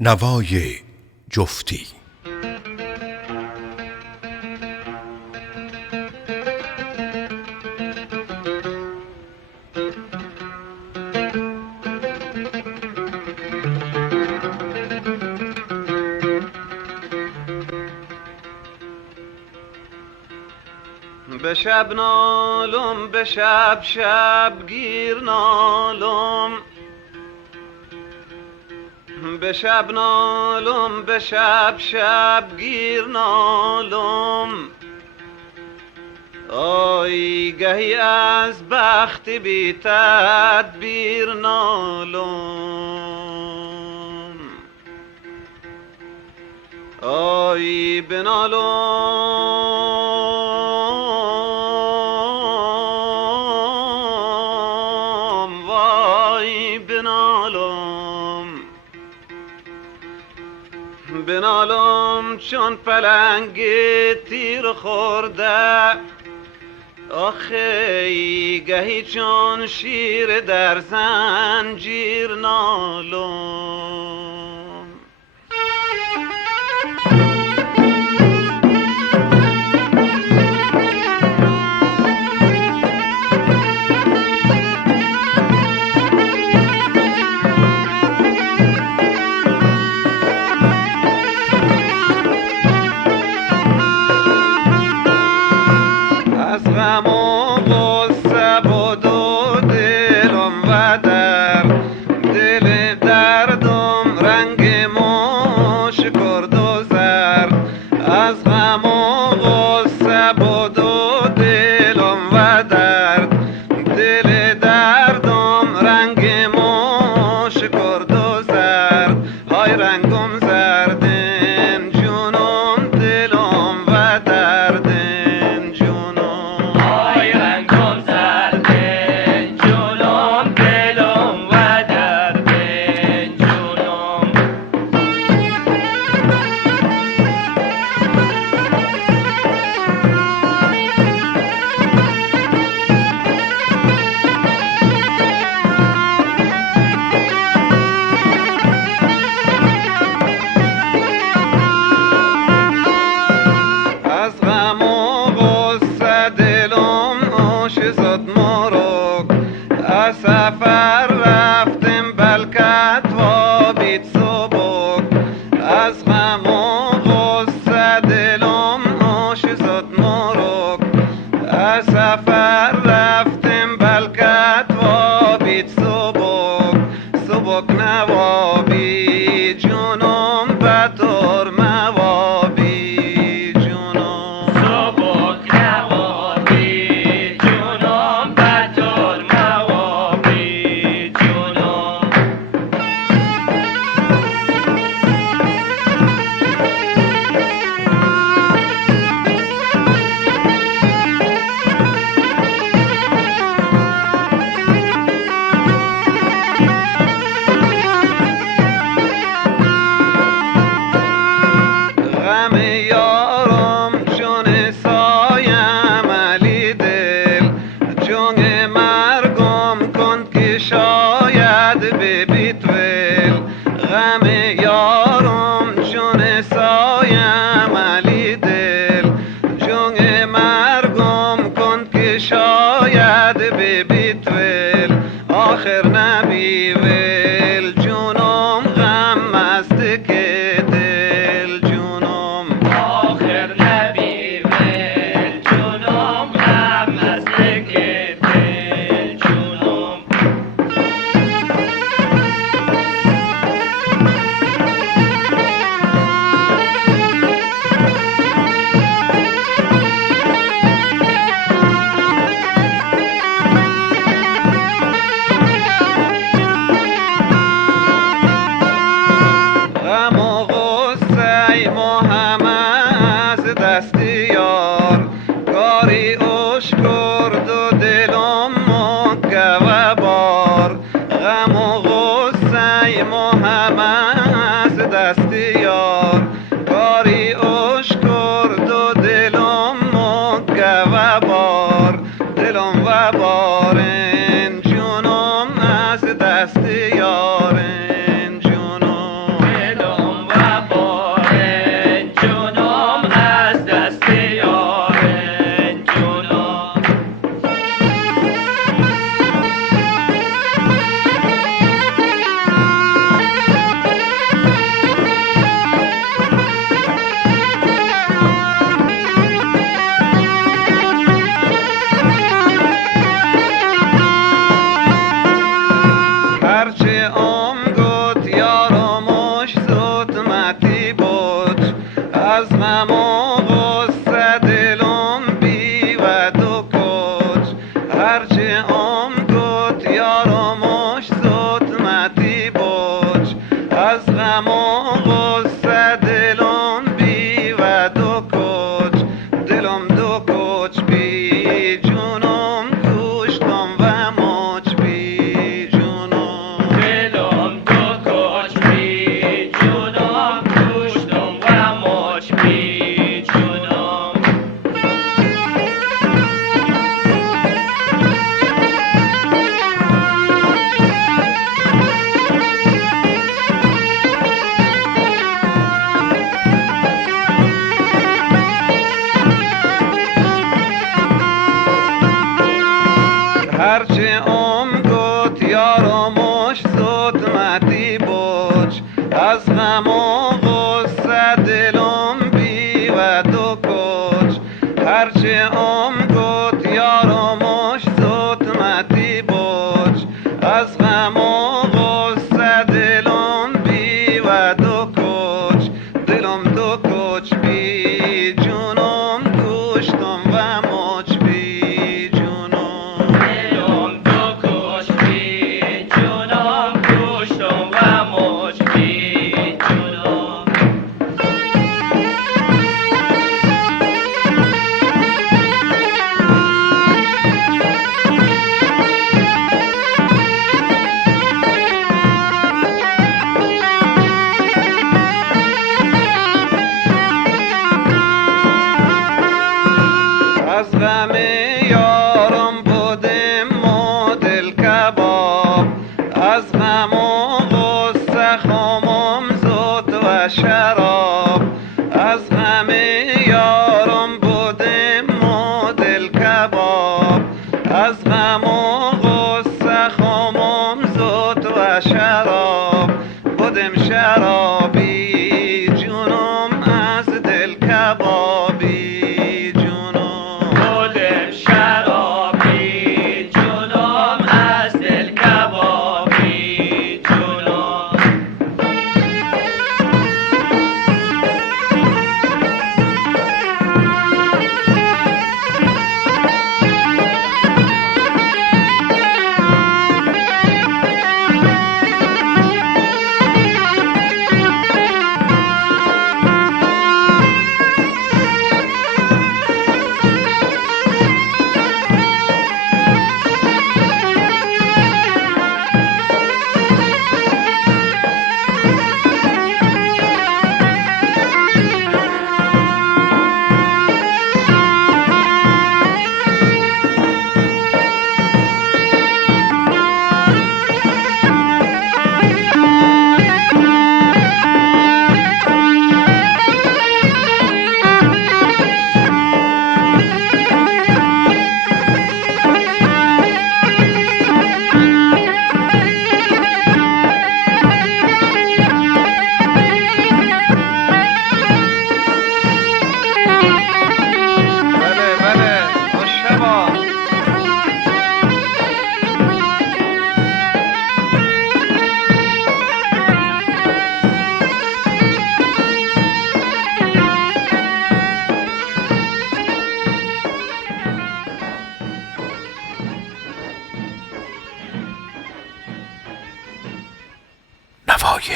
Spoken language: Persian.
نوای جفتی. به شب نالم، به شب شبگیر نالم، به شب نالم، به شب شبگیر نالم. آی گهی از بخت بی تدبیر نالم، آی بنالم، وای بنالم، بنالم چون پلنگ تیر خورده. آخی گهی چون شیر در زنجیر نالم. از غم و غصه بود و دلم و دل دردم رنگ مشک کرد و زرد. از غم و غصه بود و دلم و دل دردم رنگ مشک کرد و زرد. های رنگم زردن جونم دلم و دردن جونم. های رنگم زردن جونم دلم و دردن جونم. از غم و غصه دلم آش زد مرگ. از سفر رفتم بلکت و بیت سبک. از غم و غصه دلم آش زد مرگ. از سفر رفتم بلکت و بیت سبک. سبک نوابی جونم بطور موابی جونم. سبک نوابی جونم بطور موابی جونم. غم یارم چون سایم علی دل. جنگ مرگم کن که شاید ببیت ول. غم یارم چون سایم علی دل. جنگ مرگم کن که شاید ببیت ول. آخر نبی ول جونم غم مست که دل جونم. آخر نبی ول جونم غم است که دل جونم. غم و غصه ما همه از دست یار. کاری اش کرد و دلم مکه و بار. غم و غصه ما همه از دست یار. کاری اش کرد و دلم مکه و بار. دلم و بارن جونم از دست یارن جونم. دلم و غصه دلم بی و دو کچ، دلم دو کچ بی جونم، گوشتم و مچ بی جونم. دلم دو کچ بی جونم، گوشتم و مچ بی جونم. هرچه گفت یارمش زدمتی بچ، از غم و غصه دلم بی و دو کچ. هرچه گفت یارمش زدمتی بچ، از غم و غصه دلم بی و دو کچ، دلم دو کچ بی جونم، گوشتم و مچ بی جونم. دلم دو کچ بی جونم، گوشتم و مچ بی جونم. از غم یارم بودم و دل کباب، از غم و غصه خامم زد و شراب. از غم یارم بودم و دل کباب، از غم و غصه خامم زد و شراب. بودم شرابی جونم، از دل کبابی جونم. بودم شرابی جونم، از دل کبابی جونم. بله بله، مشتبا. نوای